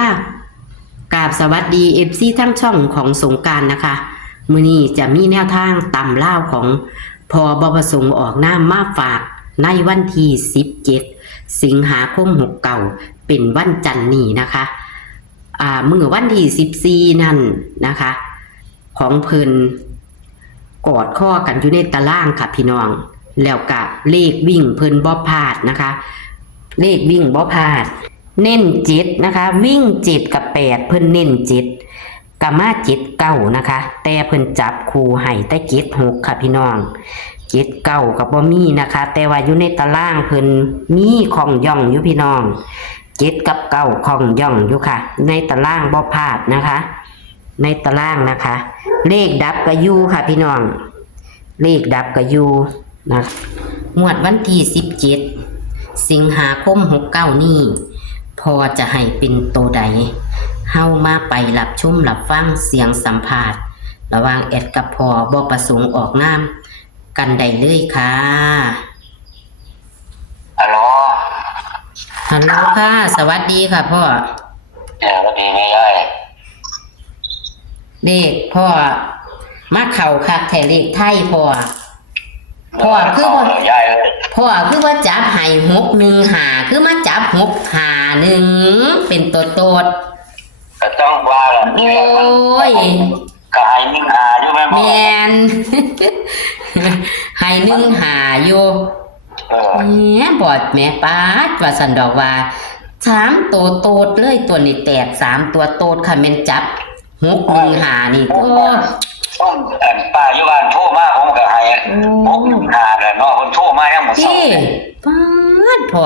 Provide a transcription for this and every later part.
ค่ะกราบสวัสดีFCทั้งช่องของสงกรานต์นะคะมื้อนี้จะมีแนวทางตำล่าวของพบประสงค์ออกนามมาฝากในวันที่17สิงหาคม69เป็นวันจันทร์นี้นะคะมื้อวันที่14นั่นนะคะของเพิ่นกอดข้อกันอยู่ในตารางค่ะพี่น้องแล้วก็เลขวิ่งเพิ่นบ่พลาดนะคะเลขวิ่งบ่พลาดเน้น7นะคะวิ่ง7กับ8เพิ่นเน้น7กับมา7 9นะคะแต่เพิ่นจับคู่ให้แต่7 6ค่ะพี่น้อง7 9กับบ่มีนะคะแต่ว่าอยู่ในตารางเพิ่นมีของย่องอยู่พี่น้อง7กับ9ของย่องอยู่ค่ะในตารางบ่พลาดนะคะในตารางนะคะเลขดับก็อยู่ค่ะพี่น้องเลขดับก็อยู่นะงวดวันที่17สิงหาคม69นี้พอจะให้เป็นตัวใดเฮามาไปรับชมรับฟังเสียงสัมภาษณ์ระหว่างแอดกับพอบ่ประสงค์ออกนามกันได้เลยค่ะฮัลโหลฮัลโหลค่ะสวัสดีค่ะพ่อสวัสดีแม่ย่อยเลขพ่อมาเข้าคักแท้เลขไทยพ่อคือว่าพ่อจับให้615คือมาจับ651เป็นตัวโตดก็ต้องว่าล่ะโอ้ยก็ให้15อยู่แม่แม่นให้15อยู่เนี่ยบอดแม่ป้าดว่าสันดอกว่า3ตัวโตดเลยตัวนี้แตก3ตัวโตดค่ะแม่นจับ615นี่โอ้ต้องป้าอยู่บ้านโทรมาผมก็ให้615แล้วเนาะเพิ่นโทรมายังบ่ส่งป้าดพ่อ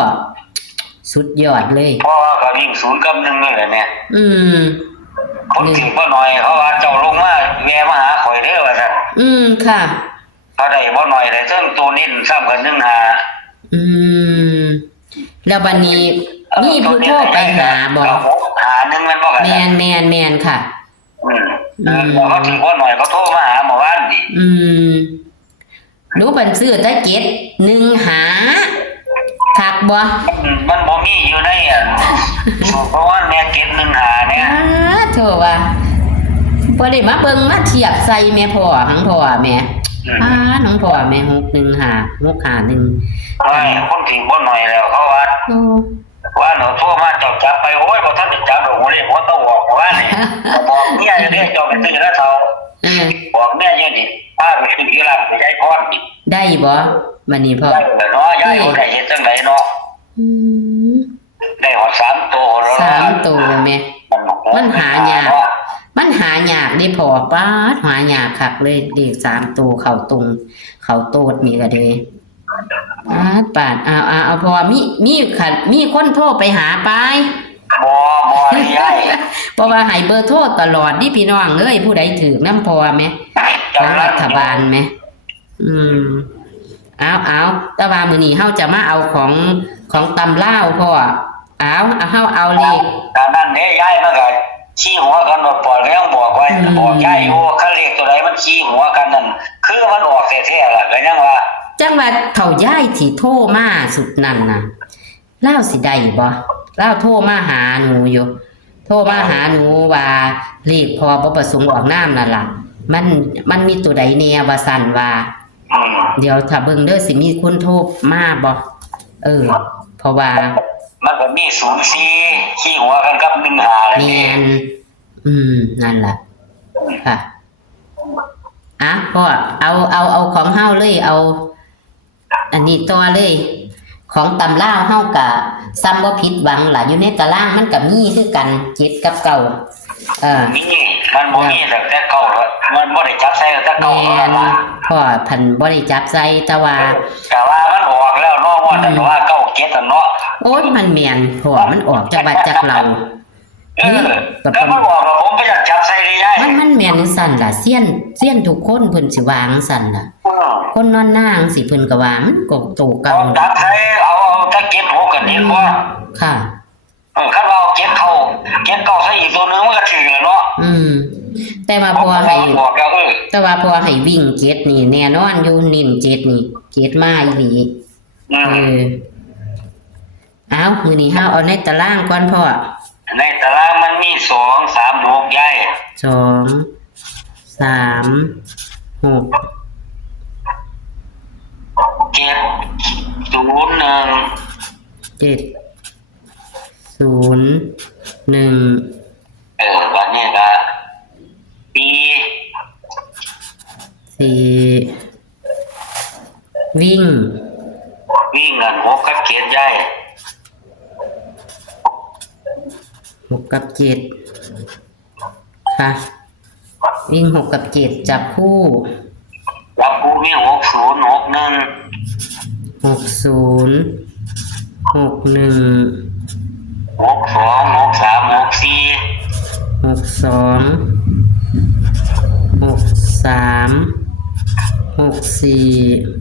สุดยอดเลยพ่อก็วิ่ง0กับ1นี่แหละแม่คนสิบ่น้อยเพราะว่าเจ้าลงมาแม่มาหาข่อยเด้อว่าซั่นค่ะเขาได้บ่น้อยเลยซึ่งตัวนี้ซ้ำกันแล้วบัดนี้มีผู้โทรไปหาบ่หา1แม่นบ่กันแม่นค่ะเขาถึงบ่น้อยเขาโทรมาหาเมื่อวานดิหนูบันซื้อแต่7 1หาคักบ่มันบ่มีอยู่ในเพราะว่าแม่715เนี่ยโธ่ว่าบ่ได้มาเบิ่งมาเทียบใส่แม่พ่อหังพ่อแม่น้องพ่อแม่615 651คนสิบ่น้อยแล้วเขาว่าหนูโทรมาเจ้าจับไปโอ้ยบ่ทันได้จับดอกเลยบ่ต้องบอกว่านี่บอกเมียอยู่เด้เจ้าไปซื้อแล้วเฒ่าบอกเมียอยู่นี่พาไปซื้อที่ร้านไปได้พรได้บ่บัดนี้พ่อได้เนาะยายได้เฮ็ดจังไดเนาะได้ฮอด3ตัวแล้ว3ตัวแม่มันหายากดิพ่อป๊าดหายากคักเลยเลข3ตัวเข้าตรงเข้าโตดนี่ก็เด้ปาดเอาพอมีคนโทรไปหาไปบ่ได้เพราะว่าให้เบอร์โทรตลอดดิพี่น้องเอ้ยผู้ใดถือนำพอแม่ของรัฐบาลแม่เอาแต่ว่ามื้อนี้เฮาจะมาเอาของตำลาวพ่อเฮาเอาเลขตามนั้นเด้ยายมันก็ชี้หัวกันว่าปล่อยก็ยังบอกไว้บอกยายโอ้คันเลขตัวใดมันชี้หัวกันนั่นคือมันออกแท้ๆล่ะก็ยังว่าจังว่าเฒ่ายายที่โทรมาสุดนั่นน่ะลาวสิได้บ่ลาวโทรมาหาหนูอยู่โทรมาหาหนูว่าเลขพอบ่ประสงค์ออกนามนั่นล่ะมันมีตัวใดแน่ว่าซั่นว่าเดี๋ยวถ้าเบิ่งเด้อสิมีคนโทรมาบ่เพราะว่ามันก็มี04ขี้หัวกันกับ15แล้วแม่นนั่นล่ะค่ะพ่อเอาของเฮาเลยเอาอันนี้ต่อเลยของตำลาวเฮาก็ซ้ำบ่ผิดหวังล่ะอยู่ในตารางมันก็มีคือกัน7กับ9มีมันบ่มีแต่เก่าแล้วมันบ่ได้จับใส่แต่เก่าแล้วพ่อพันบ่ได้จับใส่แต่ว่ามันออกแล้วเนาะว่าแต่ว่าเก่าเก็ดเนาะโอ๊ยมันแม่นพ่อมันออกจากบัดจากเราแล้วมันออกแล้วผมไปจับใส่ได้ยายมันแม่นสั่นล่ะเซียนทุกคนเพิ่นสิวางสั่นล่ะคนนอนนางสิเพิ่นก็ว่ามันก็โตเก่าจับใส่เอาถ้าเก็บ6กันเห็นบ่ค่ะคันเราเก็บเข้าใส่อีกตัวนึงมันก็ถึงแล้วเนาะแต่ว่าพอให้วิ่ง7นี่แน่นอนอยู่นิ่น7นี่7มาอีหลีมื้อนี้เฮาเอาในตารางก่อนพ่อ ในตารางมันมี2 3 6ย้าย2 3 6 7 0 1 7 0 1วันนี้ก็4วิ่งกัน6 กับ 7ย้าย6 กับ 7ค่ะวิ่ง6 กับ 7จับคู่มี60 61 60 61 62 63 64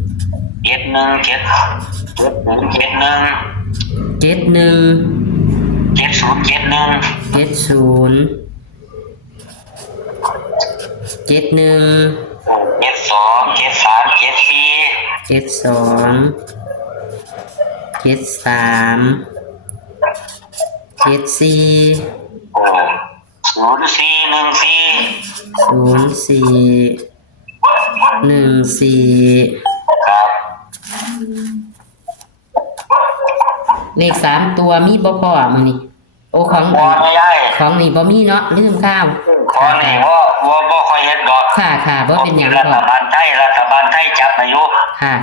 71 ครับเลข3ตัวมีบ่พอมื้อนี้โอ้ของนี่บ่มีเนาะลืมข้าวของนี่บ่ค่อยเฮ็ดดอก ค่ะบ่เป็นหยัง รัฐบาลไทยจับอายุค่ะ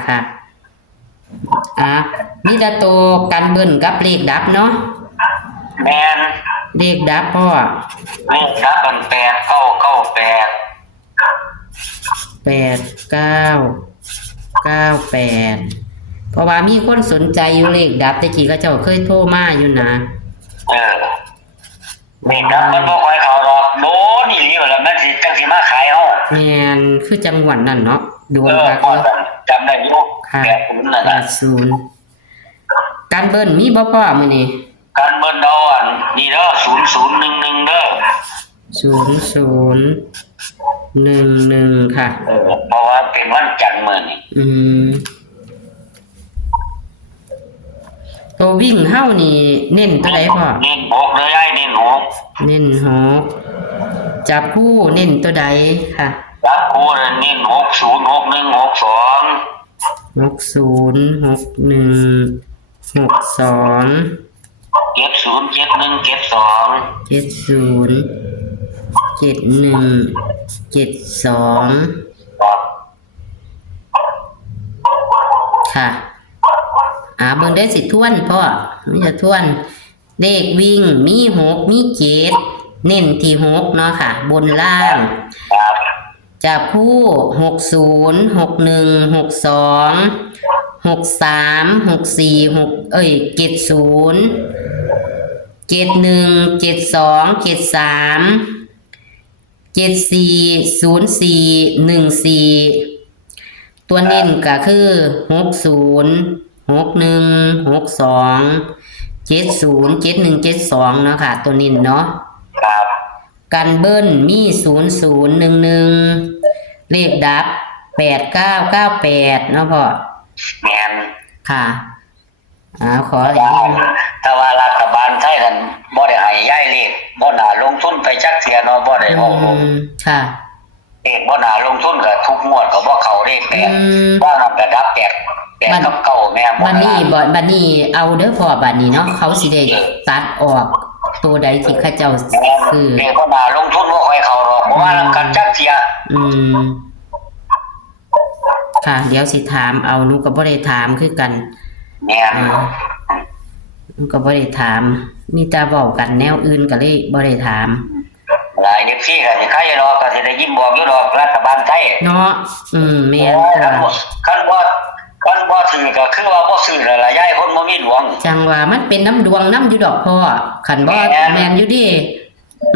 มีแต่ตัวกันเบิ้นกับเลขดับเนาะแม่นเลขดับพ่อเลขดับมัน8 9 9 8เพราะว่ามีคนสนใจอยู่เลขดับแต่กี้ก็เจ้าเคยโทรมาอยู่นะเลขดับมันบ่ค่อยเข้าดอกโดนอีหลีแล้วมันสิจังสิมาขายเฮาแม่นคือจังหวัดนั่นเนาะดวงจำได้อยู่80นั่นน่ะการเบิ้นมีบ่พ่อมื้อนี้การเบิ้นเอานี่เด้อ0011เด้อ0011ค่ะเพราะว่าเป็นวันจันทร์มื้อนี้ตัววิ่งเฮานี่เน้นตัวใดพ่อเน้น6เลยเน้น6จับคู่เน้นตัวใดค่ะจับคู่เน้น60 61 ค่ะเบิ่งได้สิทวนพ่อมีจะทวนเลขวิ่งมี6มี7เน้นที่6เนาะค่ะบนล่างจับคู่60 61 62 63 64 70 71 72 73 74 04 14ตัวเน้นก็คือ60 61 62 70 71 72เนาะค่ะตัวเน้นเนาะกันเบิ้ลมี0011เลขดับ8998เนาะพ่อแม่นค่ะขอแต่ว่ารัฐบาลไทยนั่นบ่ได้ให้ย้ายเลขบ่น่าลงทุนไปจักเที่ยเนาะบ่ได้ออกค่ะเลขบ่น่าลงทุนก็ทุกงวดก็บ่เข้าเลข8ว่าระดับ8กับ9แม่บัดนี้เอาเด้อพ่อบัดนี้เนาะเขาสิได้ตัดออกตัวใดที่เขาเจ้าซื้อเลขบ่น่าลงทุนบ่ค่อยเข้าดอกเพราะว่ากันจักเที่ยค่ะเดี๋ยวสิถามเอาหนูก็บ่ได้ถามคือกันแม่นก็บ่ได้ถามมีแต่เว้ากันแนวอื่นก็เลยบ่ได้ถามหลายเด็กซี่ก็สิใครรอก็สิได้ยินบอกอยู่ดอกรัฐบาลไทยเนาะแม่นคันบ่ซื้อก็คือว่าบ่ซื้อแล้วล่ะยายคนบ่มีดวงจังว่ามันเป็นน้ำดวงน้ำอยู่ดอกพ่อคันบ่แม่นอยู่ดิ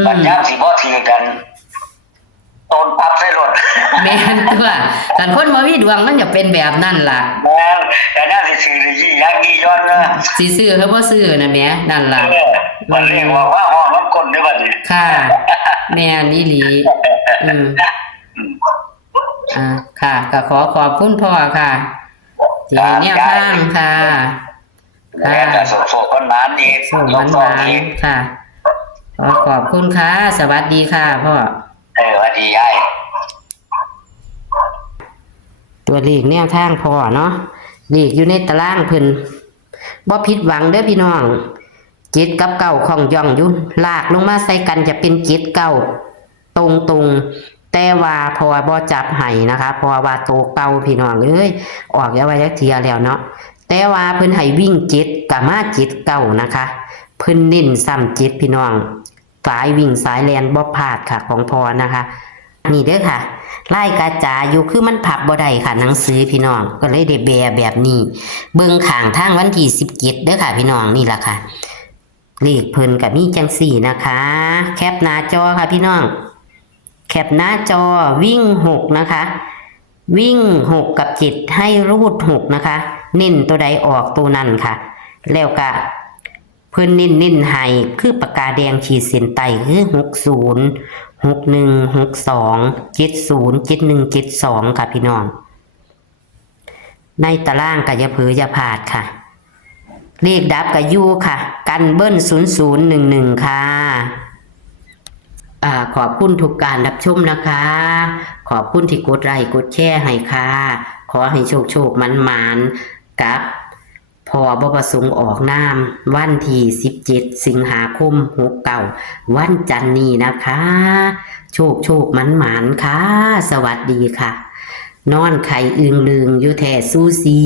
บัดยามสิบ่ถือกันต้นปั๊บใส่รถแม่นตัวคันคนบ่มีดวงมันจะเป็นแบบนั้นล่ะแม่นแต่น่าสิซื้อได้ยี่ยักยี่ย้อนนะสิซื้อเฮาบ่ซื้อน่ะแม่นั่นล่ะมันเรียกว่าฮ้อนน้ำก้นเด้อบัดนี้ค่ะแม่นอีหลีค่ะก็ขอบคุณพ่อค่ะที่ให้แนวทางค่ะแล้วก็โสดคนนั้นอีกโสดคนนั้นค่ะ ขอบคุณค่ะสวัสดีค่ะพ่อสวัสดีไอ้ตัวเลขแนวทางพ่อเนาะเลขอยู่ในตารางเพิ่นบ่ผิดหวังเด้อพี่น้อง7กับ9ของย่องอยู่ลากลงมาใส่กันจะเป็น7 9ตรงแต่ว่าพอบ่จับให้นะคะเพราะว่าโตเก่าพี่น้องเอ้ยออกแล้วไว้จักเทียแล้วเนาะแต่ว่าเพิ่นให้วิ่ง7กับมา7 9นะคะเพิ่นเน้นซ้ำ7พี่น้องสายวิ่งสายแลนบ่พลาดค่ะของพอนะคะนี่เด้อค่ะไล่กระจาอยู่คือมันพับบ่ได้ค่ะหนังสือพี่น้องก็เลยได้แบบนี้เบิ่งข้างทางวันที่17เด้อค่ะพี่น้องนี่ล่ะค่ะเลขเพิ่นก็มีจังสี่นะคะแคปหน้าจอค่ะพี่น้องแคปหน้าจอวิ่ง6นะคะวิ่ง6กับ7ให้รูด6นะคะเน้นตัวใดออกตัวนั้นค่ะแล้วก็เพิ่นเน้นให้คือปากกาแดงขีดเส้นใต้คือ60 61 62 70 71 72ค่ะพี่น้องในตารางก็อย่าเผลออย่าพลาดค่ะเลขดับกับยูค่ะกันเบิ้ล0011ค่ะขอบคุณทุกการรับชมนะคะขอบคุณที่กดไลค์กดแชร์ให้ค่ะขอให้โชคมันกับพอบประสงค์ออกนามวันที่17 สิงหาคม69วันจันทร์นี้นะคะโชคมันค่ะสวัสดีค่ะนอนไข่อึงลึงอยู่แท่ซูซี